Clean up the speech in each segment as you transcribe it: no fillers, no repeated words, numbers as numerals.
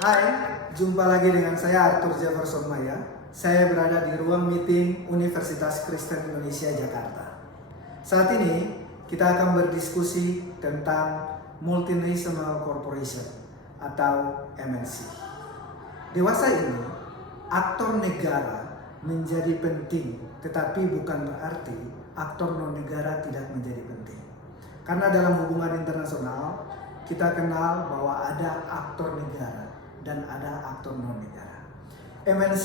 Hai, jumpa lagi dengan saya Arthur Jefferson Maya. Saya berada di ruang meeting Universitas Kristen Indonesia Jakarta. Saat ini kita akan berdiskusi tentang Multinational Corporation atau MNC. Dewasa ini, aktor negara menjadi penting, tetapi bukan berarti aktor non-negara tidak menjadi penting. Karena dalam hubungan internasional, kita kenal bahwa ada aktor negara dan ada aktor non-negara. MNC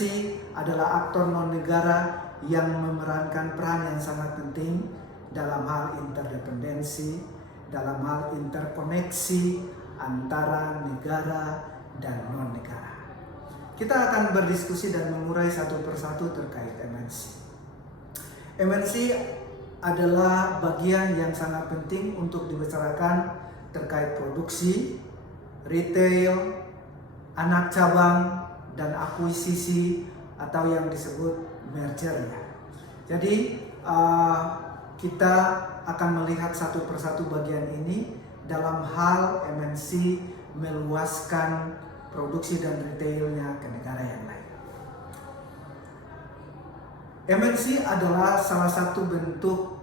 adalah aktor non-negara yang memerankan peran yang sangat penting dalam hal interdependensi, dalam hal interkoneksi antara negara dan non-negara. Kita akan berdiskusi dan mengurai satu persatu terkait MNC. MNC adalah bagian yang sangat penting untuk dibicarakan terkait produksi, retail, anak cabang, dan akuisisi atau yang disebut merger ya. Jadi kita akan melihat satu persatu bagian ini dalam hal MNC meluaskan produksi dan retailnya ke negara yang lain. MNC adalah salah satu bentuk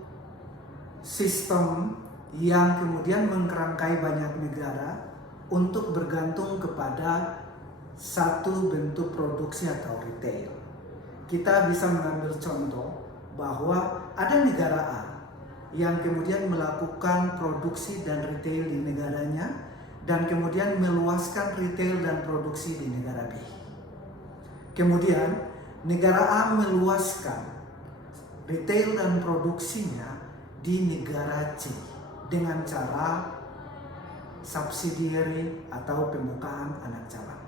sistem yang kemudian mengkerangkai banyak negara untuk bergantung kepada satu bentuk produksi atau retail. Kita bisa mengambil contoh bahwa ada negara A yang kemudian melakukan produksi dan retail di negaranya dan kemudian meluaskan retail dan produksi di negara B. Kemudian negara A meluaskan retail dan produksinya di negara C dengan cara subsidiary atau pembukaan anak cabang.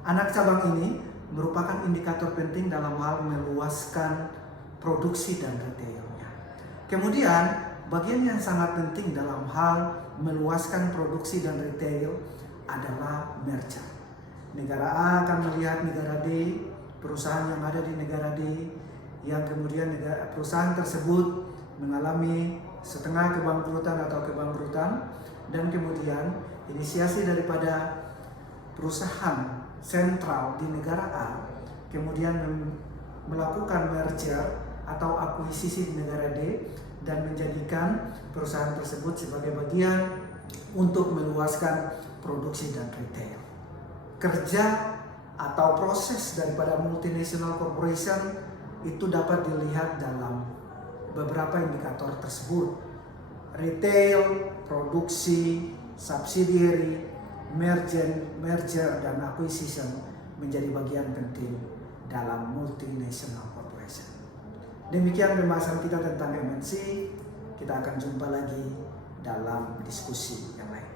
Anak cabang ini merupakan indikator penting dalam hal meluaskan produksi dan retailnya. Kemudian bagian yang sangat penting dalam hal meluaskan produksi dan retail adalah merger. Negara A akan melihat negara D, perusahaan yang ada di negara D, yang kemudian perusahaan tersebut mengalami setengah kebangkrutan atau kebangkrutan, dan kemudian inisiasi daripada perusahaan sentral di negara A kemudian melakukan merger atau akuisisi di negara D dan menjadikan perusahaan tersebut sebagai bagian untuk meluaskan produksi dan retail. Kerja atau proses daripada multinational corporation itu dapat dilihat dalam beberapa indikator tersebut: retail, produksi, subsidiary, merger dan acquisition menjadi bagian penting dalam multinational corporation. Demikian pembahasan kita tentang MNC. Kita akan jumpa lagi dalam diskusi yang lain.